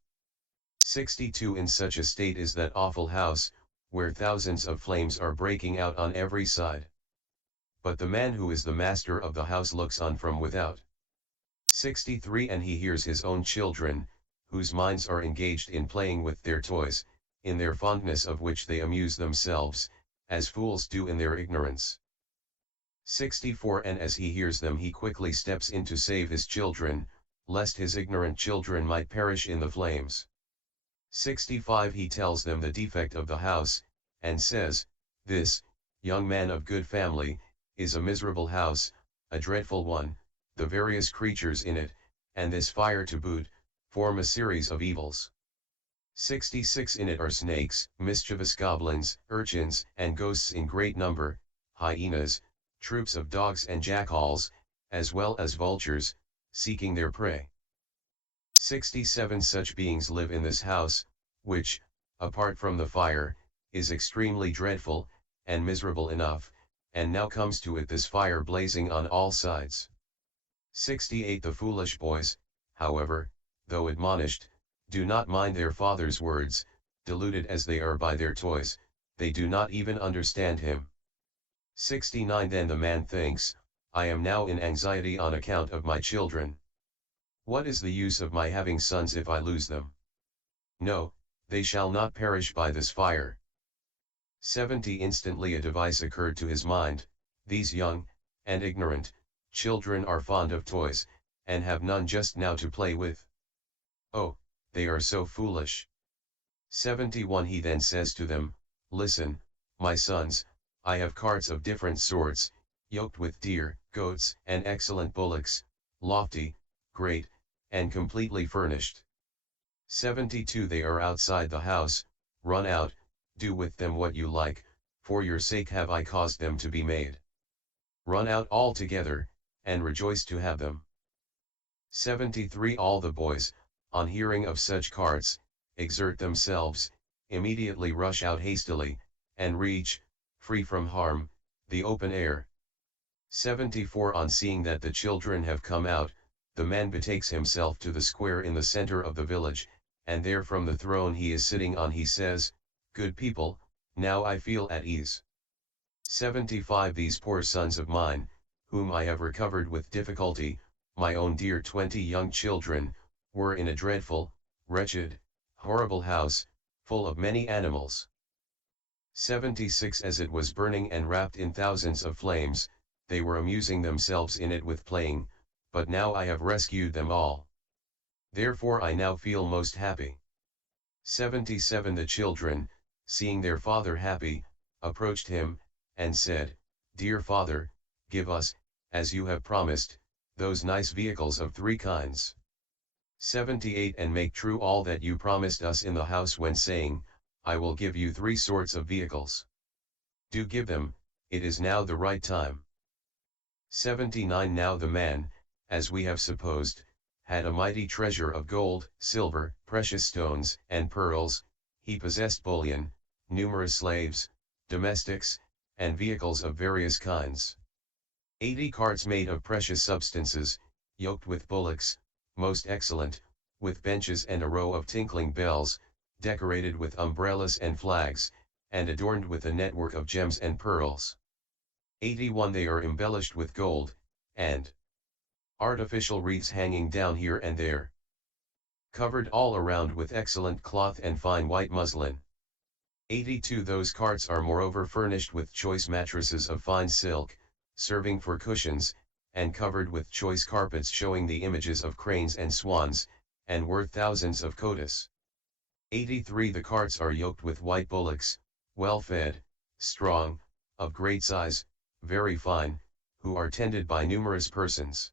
62 In such a state is that awful house, where thousands of flames are breaking out on every side. But the man who is the master of the house looks on from without. 63 And he hears his own children, whose minds are engaged in playing with their toys, in their fondness of which they amuse themselves, as fools do in their ignorance. 64 And as he hears them he quickly steps in to save his children, lest his ignorant children might perish in the flames. 65 He tells them the defect of the house, and says, "This, young man of good family, is a miserable house, a dreadful one, the various creatures in it, and this fire to boot, form a series of evils. 66 In it are snakes, mischievous goblins, urchins, and ghosts in great number, hyenas, troops of dogs and jackals, as well as vultures, seeking their prey. 67 Such beings live in this house, which, apart from the fire, is extremely dreadful, and miserable enough, and now comes to it this fire blazing on all sides. 68 The foolish boys, however, though admonished, do not mind their father's words, deluded as they are by their toys, they do not even understand him. 69 Then the man thinks, I am now in anxiety on account of my children. What is the use of my having sons if I lose them? No, they shall not perish by this fire. 70 Instantly a device occurred to his mind, these young, and ignorant, children are fond of toys, and have none just now to play with. Oh, they are so foolish. 71 He then says to them, Listen, my sons, I have carts of different sorts, yoked with deer, goats, and excellent bullocks, lofty, great, and completely furnished. 72 They are outside the house, run out, do with them what you like, for your sake have I caused them to be made. Run out all together, and rejoice to have them. 73 All the boys, on hearing of such carts, exert themselves, immediately rush out hastily, and reach, free from harm, the open air. 74 On seeing that the children have come out, the man betakes himself to the square in the center of the village, and there from the throne he is sitting on he says, Good people, now I feel at ease. 75 These poor sons of mine, whom I have recovered with difficulty, my own dear 20 young children, were in a dreadful, wretched, horrible house, full of many animals. 76 As it was burning and wrapped in thousands of flames, they were amusing themselves in it with playing, but now I have rescued them all. Therefore I now feel most happy. 77 The children, seeing their father happy, approached him, and said, Dear father, give us, as you have promised, those nice vehicles of 3 kinds. 78 And make true all that you promised us in the house when saying, I will give you 3 sorts of vehicles. Do give them, it is now the right time. 79 Now the man, as we have supposed, had a mighty treasure of gold, silver, precious stones, and pearls. He possessed bullion, numerous slaves, domestics, and vehicles of various kinds. 80 carts made of precious substances, yoked with bullocks, most excellent, with benches and a row of tinkling bells, decorated with umbrellas and flags, and adorned with a network of gems and pearls. 81 They are embellished with gold, and artificial wreaths hanging down here and there. Covered all around with excellent cloth and fine white muslin. 82 Those carts are moreover furnished with choice mattresses of fine silk, serving for cushions, and covered with choice carpets showing the images of cranes and swans, and worth thousands of kotas. 83 The carts are yoked with white bullocks, well fed, strong, of great size, very fine, who are tended by numerous persons.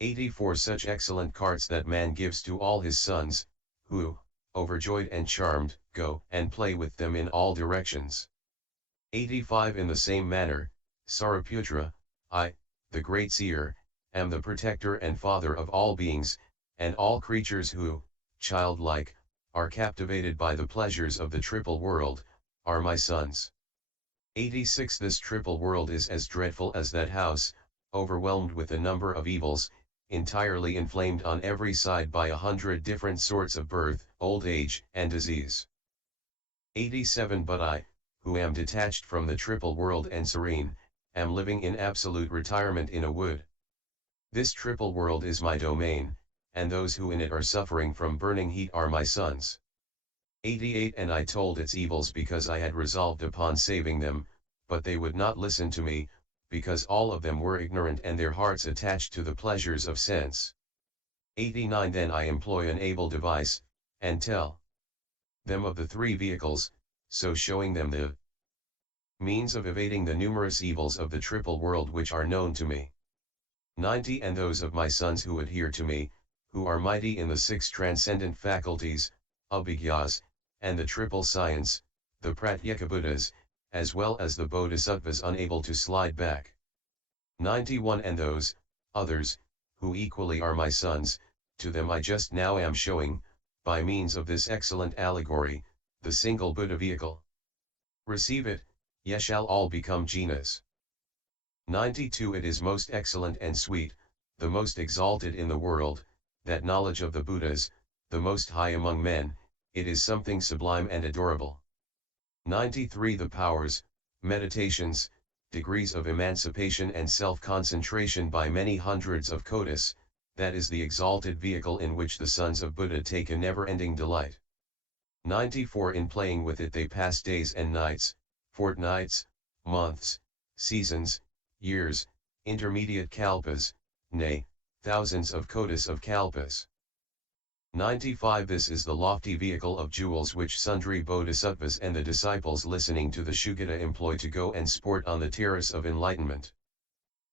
84 Such excellent carts that man gives to all his sons, who, overjoyed and charmed, go and play with them in all directions. 85 In the same manner, Sariputra, I, the great seer, am the protector and father of all beings, and all creatures who, childlike, are captivated by the pleasures of the triple world, are my sons. 86 This triple world is as dreadful as that house, overwhelmed with a number of evils, entirely inflamed on every side by 100 different sorts of birth, old age, and disease. 87 But I, who am detached from the triple world and serene, am living in absolute retirement in a wood. This triple world is my domain, and those who in it are suffering from burning heat are my sons. 88 And I told its evils because I had resolved upon saving them, but they would not listen to me, because all of them were ignorant and their hearts attached to the pleasures of sense. 89 Then I employ an able device, and tell them of the three vehicles, so showing them the means of evading the numerous evils of the triple world which are known to me. 90 And those of my sons who adhere to me, who are mighty in the six transcendent faculties, abhigyas, and the triple science, the pratyekabuddhas, as well as the bodhisattvas unable to slide back. 91 And those, others, who equally are my sons, to them I just now am showing, by means of this excellent allegory, the single Buddha vehicle. Receive it, ye shall all become jinas. 92 It is most excellent and sweet, the most exalted in the world, that knowledge of the Buddhas, the most high among men, it is something sublime and adorable. 93 The powers, meditations, degrees of emancipation and self-concentration by many hundreds of kotas, that is the exalted vehicle in which the sons of Buddha take a never-ending delight. 94 In playing with it they pass days and nights, fortnights, months, seasons, years, intermediate kalpas, nay, thousands of kotas of kalpas. 95 This is the lofty vehicle of jewels which sundry bodhisattvas and the disciples listening to the Shugata employ to go and sport on the terrace of enlightenment.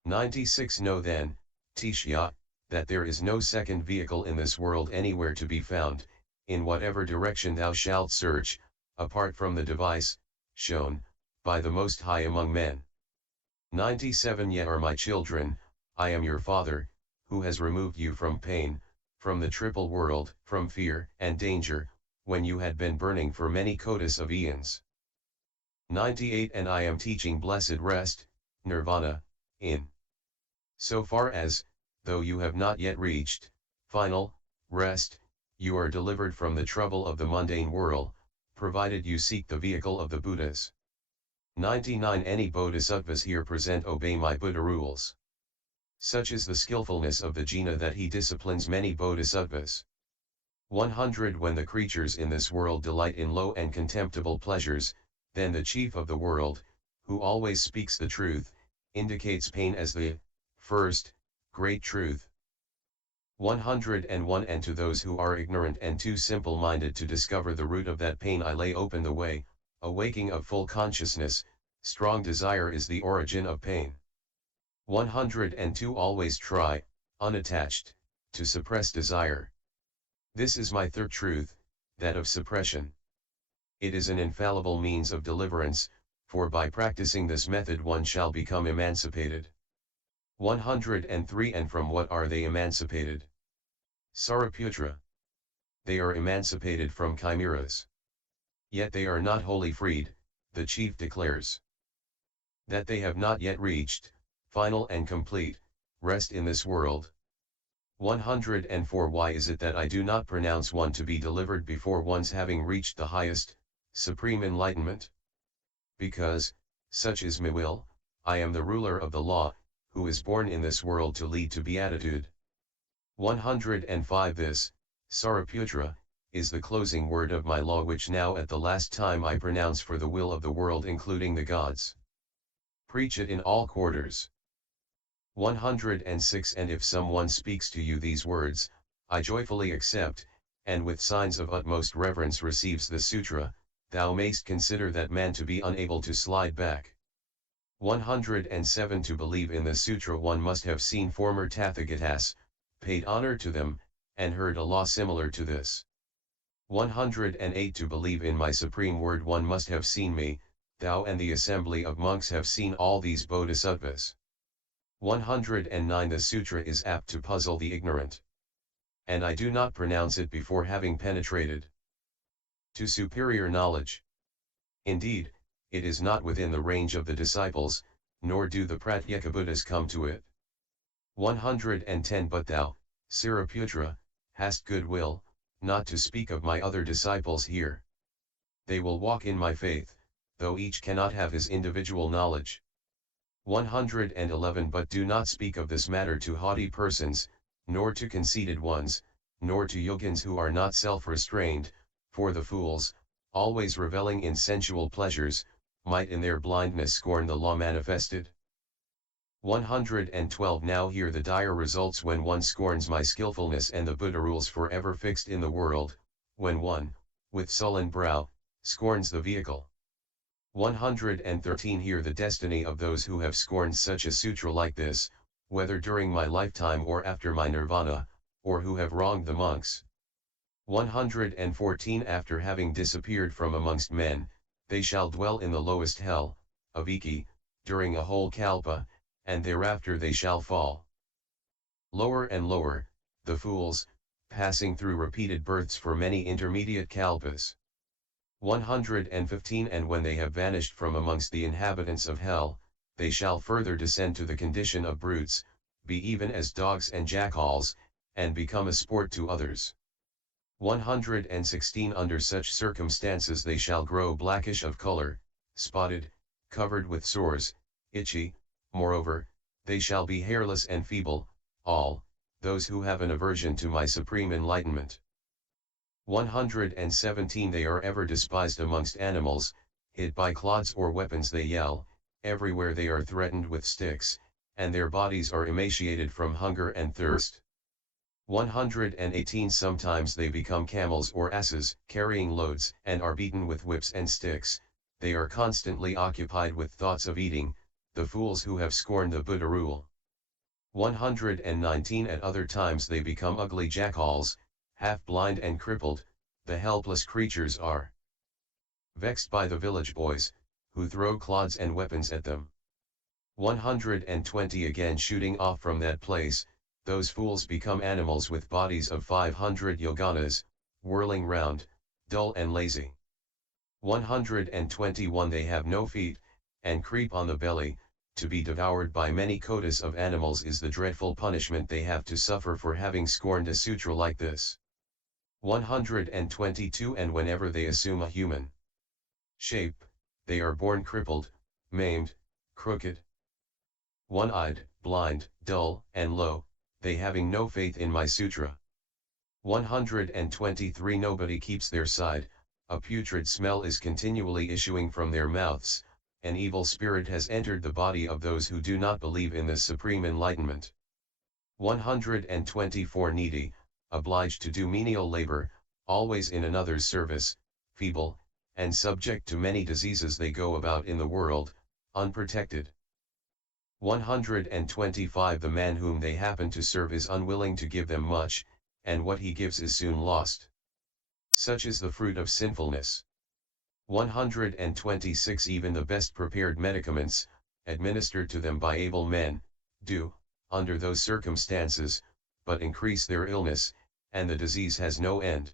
96 Know then, Tishya, that there is no second vehicle in this world anywhere to be found, in whatever direction thou shalt search, apart from the device, shown, by the Most High among men. 97 Ye are my children, I am your father, who has removed you from pain, from the triple world, from fear and danger, when you had been burning for many kotas of eons. 98 And I am teaching blessed rest, nirvana, in so far as, though you have not yet reached final rest, you are delivered from the trouble of the mundane world, provided you seek the vehicle of the Buddhas. 99 Any bodhisattvas here present obey my Buddha rules. Such is the skillfulness of the jina that he disciplines many bodhisattvas. 100 When the creatures in this world delight in low and contemptible pleasures, then the chief of the world, who always speaks the truth, indicates pain as the first great truth. 101 And to those who are ignorant and too simple-minded to discover the root of that pain I lay open the way, a waking of full consciousness, strong desire is the origin of pain. 102 Always try, unattached, to suppress desire. This is my third truth, that of suppression. It is an infallible means of deliverance, for by practicing this method one shall become emancipated. 103 And from what are they emancipated? Sariputra. They are emancipated from chimeras. Yet they are not wholly freed, the chief declares. That they have not yet reached, final and complete, rest in this world. 104 Why is it that I do not pronounce one to be delivered before one's having reached the highest, supreme enlightenment? Because, such is my will, I am the ruler of the law, who is born in this world to lead to beatitude. 105 This, Sariputra, is the closing word of my law which now at the last time I pronounce for the will of the world including the gods. Preach it in all quarters. 106 And if someone speaks to you these words, I joyfully accept, and with signs of utmost reverence receives the sutra, thou mayst consider that man to be unable to slide back. 107 To believe in the sutra one must have seen former Tathagatas, paid honor to them, and heard a law similar to this. 108 To believe in my supreme word one must have seen me, thou and the assembly of monks have seen all these bodhisattvas. 109 The sutra is apt to puzzle the ignorant. And I do not pronounce it before having penetrated to superior knowledge. Indeed, it is not within the range of the disciples, nor do the Pratyekabuddhas come to it. 110 But thou, Sariputra, hast good will, not to speak of my other disciples here. They will walk in my faith, though each cannot have his individual knowledge. 111 But do not speak of this matter to haughty persons, nor to conceited ones, nor to yogins who are not self-restrained, for the fools, always reveling in sensual pleasures, might in their blindness scorn the law manifested. 112 Now hear the dire results when one scorns my skillfulness and the Buddha rules forever fixed in the world, when one, with sullen brow, scorns the vehicle. 113 Hear the destiny of those who have scorned such a sutra like this, whether during my lifetime or after my nirvana, or who have wronged the monks. 114 After having disappeared from amongst men, they shall dwell in the lowest hell, aviki, during a whole kalpa, and thereafter they shall fall lower and lower, the fools, passing through repeated births for many intermediate kalpas. 115 And when they have vanished from amongst the inhabitants of hell, they shall further descend to the condition of brutes, be even as dogs and jackals, and become a sport to others. 116 Under such circumstances they shall grow blackish of color, spotted, covered with sores, itchy, moreover, they shall be hairless and feeble, all, those who have an aversion to my supreme enlightenment. 117 They are ever despised amongst animals, hit by clods or weapons they yell, everywhere they are threatened with sticks, and their bodies are emaciated from hunger and thirst. 118 Sometimes they become camels or asses, carrying loads, and are beaten with whips and sticks, they are constantly occupied with thoughts of eating, the fools who have scorned the Buddha rule. 119 At other times they become ugly jackals, half blind and crippled, the helpless creatures are vexed by the village boys, who throw clods and weapons at them. 120 Again shooting off from that place, those fools become animals with bodies of 500 yoganas, whirling round, dull and lazy. 121 They have no feet, and creep on the belly, to be devoured by many kotas of animals is the dreadful punishment they have to suffer for having scorned a sutra like this. 122 And whenever they assume a human shape, they are born crippled, maimed, crooked, one-eyed, blind, dull, and low, they having no faith in my sutra. 123 Nobody keeps their side, a putrid smell is continually issuing from their mouths, an evil spirit has entered the body of those who do not believe in this supreme enlightenment. 124 Needy, obliged to do menial labor, always in another's service, feeble, and subject to many diseases they go about in the world, unprotected. 125 The man whom they happen to serve is unwilling to give them much, and what he gives is soon lost. Such is the fruit of sinfulness. 126 Even the best prepared medicaments, administered to them by able men, do, under those circumstances, but increase their illness, and the disease has no end.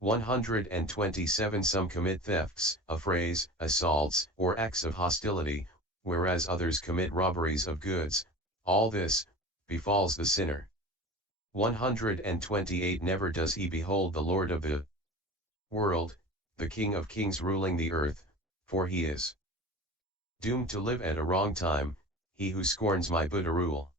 127 Some commit thefts, affrays, assaults, or acts of hostility, whereas others commit robberies of goods. All this befalls the sinner. 128 Never does he behold the Lord of the world, the King of kings ruling the earth, for he is doomed to live at a wrong time, he who scorns my Buddha rule.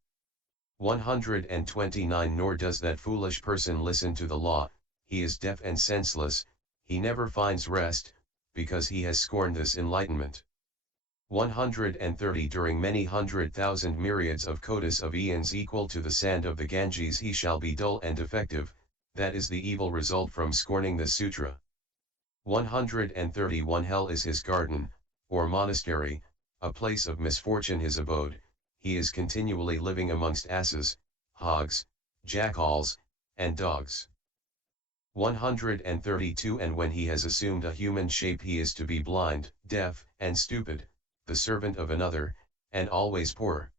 129 Nor does that foolish person listen to the law, he is deaf and senseless, he never finds rest, because he has scorned this enlightenment. 130 During many 100,000 myriads of kotis of eons equal to the sand of the Ganges he shall be dull and defective, that is the evil result from scorning the sutra. 131 Hell is his garden, or monastery, a place of misfortune his abode, he is continually living amongst asses, hogs, jackals, and dogs. 132 And when he has assumed a human shape he is to be blind, deaf, and stupid, the servant of another, and always poor.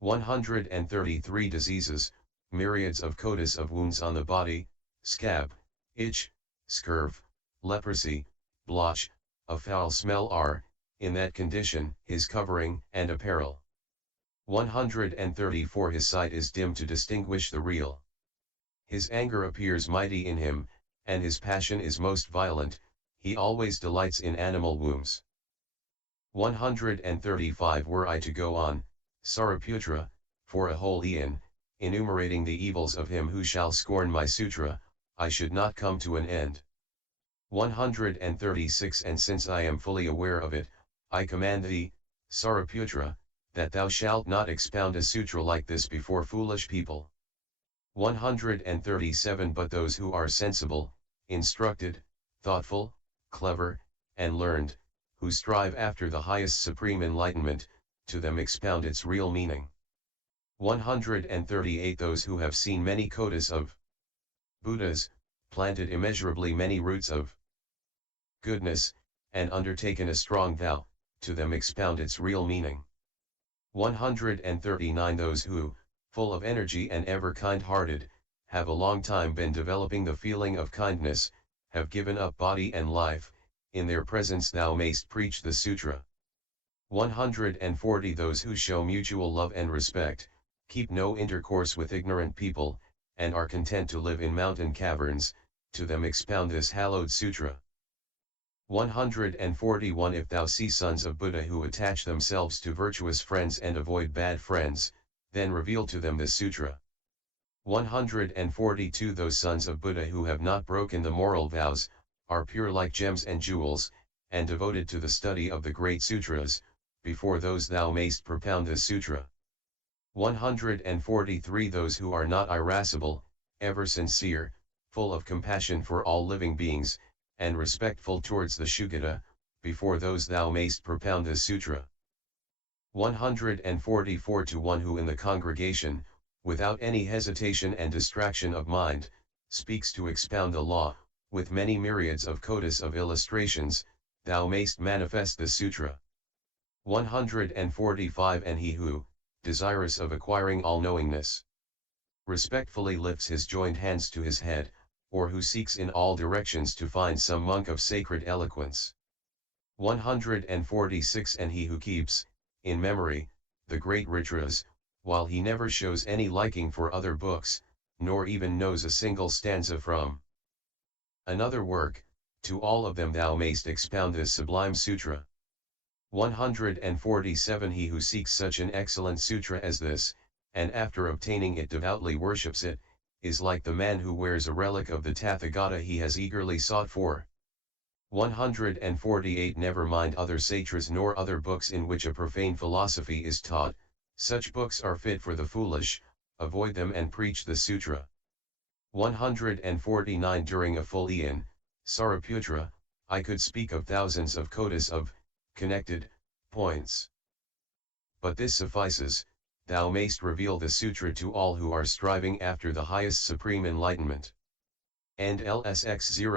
133 Diseases, myriads of kotis of wounds on the body, scab, itch, scurf, leprosy, blotch, a foul smell are, in that condition, his covering and apparel. 134 His sight is dim to distinguish the real. His anger appears mighty in him, and his passion is most violent, he always delights in animal wombs. 135 Were I to go on, Sariputra, for a whole eon, enumerating the evils of him who shall scorn my sutra, I should not come to an end. 136 And since I am fully aware of it, I command thee, Sariputra, that thou shalt not expound a sutra like this before foolish people. 137 But those who are sensible, instructed, thoughtful, clever, and learned, who strive after the highest supreme enlightenment, to them expound its real meaning. 138 Those who have seen many kotis of Buddhas, planted immeasurably many roots of goodness, and undertaken a strong vow, to them expound its real meaning. 139 Those who, full of energy and ever kind-hearted, have a long time been developing the feeling of kindness, have given up body and life, in their presence thou mayst preach the sutra. 140 Those who show mutual love and respect, keep no intercourse with ignorant people, and are content to live in mountain caverns, to them expound this hallowed sutra. 141 If thou see sons of Buddha who attach themselves to virtuous friends and avoid bad friends, then reveal to them this sutra. 142 Those sons of Buddha who have not broken the moral vows, are pure like gems and jewels, and devoted to the study of the great sutras, before those thou mayst propound this sutra. 143 Those who are not irascible, ever sincere, full of compassion for all living beings, and respectful towards the Shugata, before those thou mayst propound this sutra. 144 To one who in the congregation, without any hesitation and distraction of mind, speaks to expound the law, with many myriads of kotis of illustrations, thou mayst manifest this sutra. 145 And he who, desirous of acquiring all-knowingness, respectfully lifts his joined hands to his head, or who seeks in all directions to find some monk of sacred eloquence. 146 And he who keeps, in memory, the great wreaths, while he never shows any liking for other books, nor even knows a single stanza from another work, to all of them thou mayst expound this sublime sutra. 147 He who seeks such an excellent sutra as this, and after obtaining it devoutly worships it, is like the man who wears a relic of the Tathagata he has eagerly sought for. 148 Never mind other satras nor other books in which a profane philosophy is taught, such books are fit for the foolish, avoid them and preach the sutra. 149 During a full eon, Sariputra, I could speak of thousands of kotis of connected points. But this suffices, thou mayst reveal the sutra to all who are striving after the highest supreme enlightenment. And LSX 0